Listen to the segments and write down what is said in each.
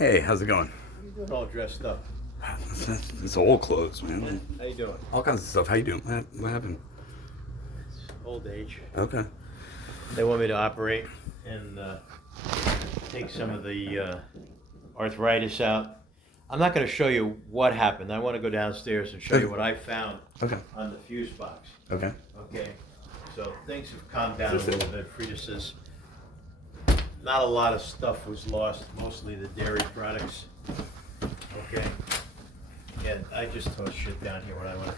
Hey, how's it going? You doing all dressed up? It's old clothes, man. How you doing? All kinds of stuff. How you doing? What happened? It's old age. Okay. They want me to operate and take some of the arthritis out. I'm not going to show you what happened. I want to go downstairs and show you what I found Okay. on the fuse box. Okay. Okay. So things have calmed down a little bit. Frida says not a lot of stuff was lost, mostly the dairy products. Okay. And I just tossed shit down here when I want to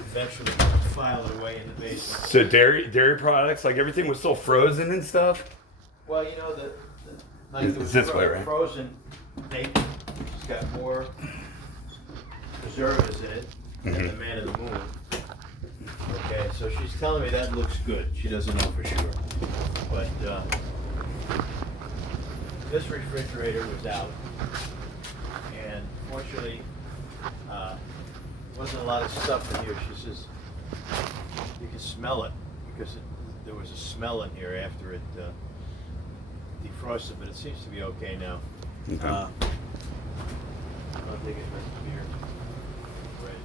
eventually file it away in the basement. So dairy products, like everything was still frozen and stuff. Well, you know, like It's there was this way, right? frozen bacon. It's got more preservatives in it than the Man in the Moon. Okay, so she's telling me that looks good. She doesn't know for sure. But this refrigerator was out. And fortunately, wasn't a lot of stuff in here. She says you can smell it because there was a smell in here after it defrosted, but it seems to be okay now. Okay. I'll take it with the beer. Right,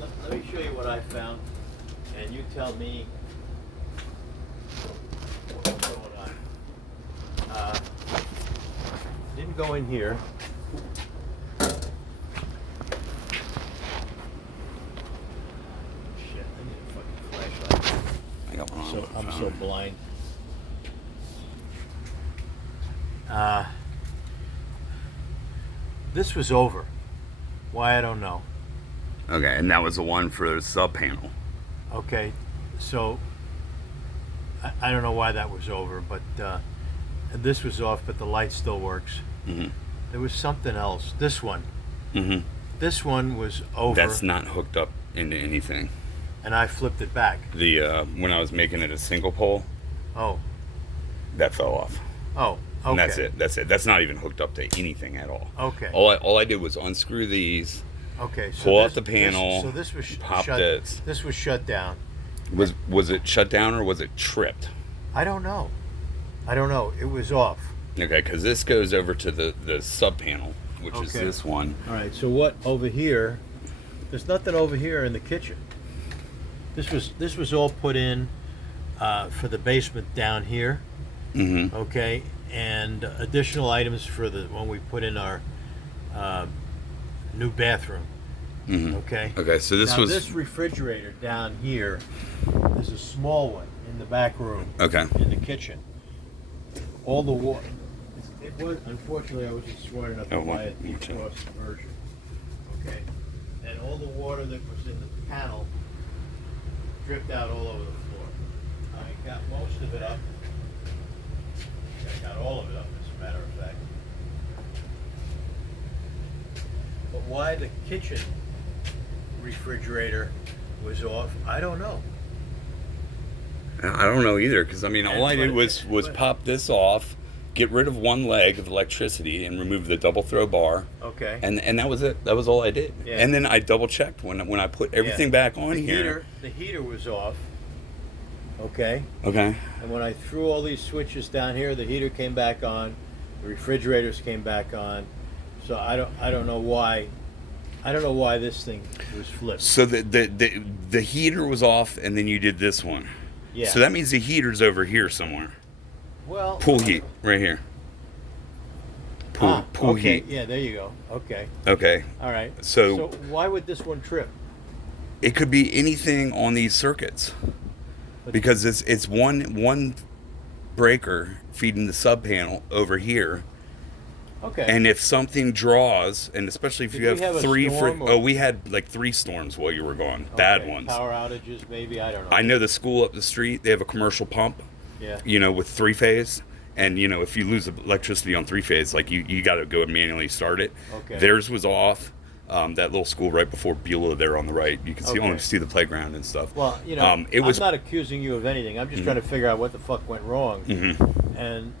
so let me show you what I found, and you tell me what's going on. Didn't go in here. Shit, I need a fucking flashlight. I got one on. So my I'm phone. so blind. This was over. Why, I don't know. Okay, and that was the one for the sub panel. Okay, so I don't know why that was over, but this was off, but the light still works. Mm-hmm. There was something else. This one. Mm-hmm. This one was over. That's not hooked up into anything. And I flipped it back. The when I was making it a single pole, Oh. that fell off. Oh. Okay. And that's it. That's it. That's not even hooked up to anything at all. Okay. All I did was unscrew these, Okay. So pull out this- the panel, so this was pop shut. this. This was shut down. Was it shut down or was it tripped? I don't know. It was off. Okay, because this goes over to the sub panel, which is Okay. this one. All right. So what over here? There's nothing over here in the kitchen. This was all put in for the basement down here. Mm-hmm. Okay, and additional items for the when we put in our new bathroom. Mm-hmm. Okay. Okay, so this now, was this refrigerator down here is a small one in the back room. okay. In the kitchen. All the water. It was unfortunately I wasn't smart enough to buy a defrost version. Okay, and all the water that was in the panel dripped out all over the floor. I got most of it up. I got all of it up, as a matter of fact. But why the kitchen refrigerator was off, I don't know. I don't know either, because I mean, all I did was but- pop this off, get rid of one leg of electricity, and remove the double throw bar, Okay. and that was it. That was all I did. Yeah. And then I double checked when I put everything Yeah. back on the here. The heater was off. Okay. Okay. And when I threw all these switches down here, the heater came back on, the refrigerators came back on. So I don't know why. I don't know why this thing was flipped. So the heater was off, and then you did this one. Yeah. So that means the heater's over here somewhere. Well. Pool heat right here. Pool okay. heat. Yeah, there you go. Okay. Okay. All right. So why would this one trip? it could be anything on these circuits, But- because it's one breaker feeding the sub panel over here. Okay. And if something draws, and especially if Did you we have a three, storm or- we had like 3 storms while you were gone, bad Okay, ones. Power outages, maybe. I don't know. I know the school up the street, they have a commercial pump, Yeah. with 3-phase. And, if you lose electricity on 3-phase, like you got to go and manually start it. Okay. Theirs was off. That little school right before Beulah there on the right. You can Okay. only see the playground and stuff. Well, it was I'm not accusing you of anything. I'm just trying to figure out what the fuck went wrong. Mhm. And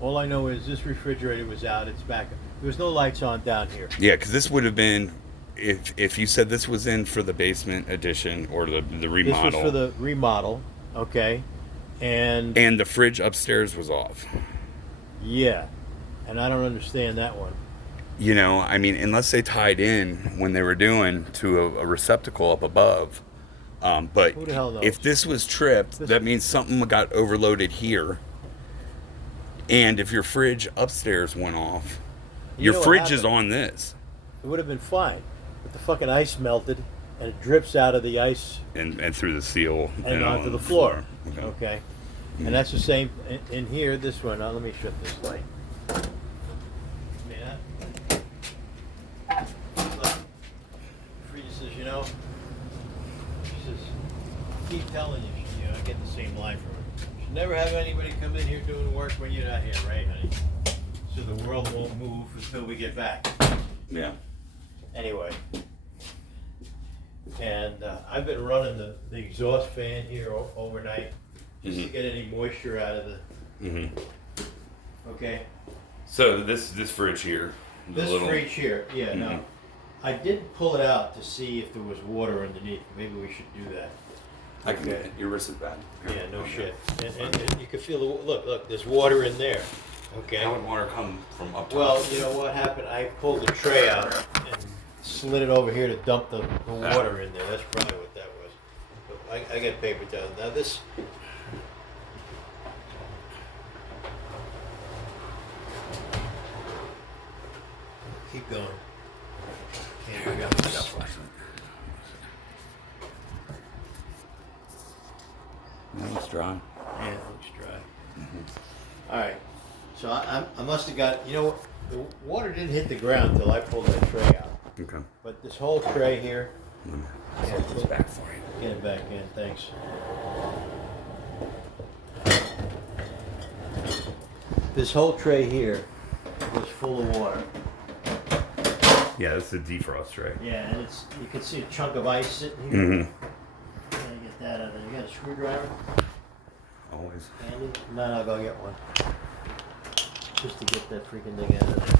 all I know is this refrigerator was out. It's back. There was no lights on down here. Yeah, because this would have been, if you said this was in for the basement addition or the remodel. This was for the remodel, okay? And the fridge upstairs was off. yeah, And I don't understand that one. You know, I mean, unless they tied in when they were doing to a receptacle up above. But Who the hell knows? if this was tripped, that means something got overloaded here. And if your fridge upstairs went off, You your know what fridge is happened? on this It would have been fine. But the fucking ice melted and it drips out of the ice and through the seal and all onto on the floor. Okay. Okay. And that's the same in here, this one. Now let me shut this light. Look, Frida says, you know, she says, keep telling you, I get the same line from her. You should never have anybody come in here doing work when you're not here, right, honey? So the world won't move until we get back. Yeah. Anyway. And I've been running the exhaust fan here overnight just to get any moisture out of the. Okay. So this fridge here, This fridge here, yeah. Now, I did pull it out to see if there was water underneath. Maybe we should do that. I can Okay. Your wrist is bad. Yeah, no shit. And you can feel the look. There's water in there. Okay. How would water come from up top? Well, you know what happened? I pulled the tray out and slid it over here to dump the water in there. That's probably what that was. But I got paper towels. Now this. Keep going. Here we go. It's dry. Yeah, it looks dry. All right. So I must have got, you know, what, the water didn't hit the ground until I pulled that tray out. Okay. But this whole tray here, Yeah, it's back for you. get it back in, thanks. This whole tray here was full of water. Yeah, it's a defrost tray. Yeah, and you can see a chunk of ice sitting here. Gotta get that out of there. You got a screwdriver? Always. Handy? No, go get one. Just to get that freaking thing out of there.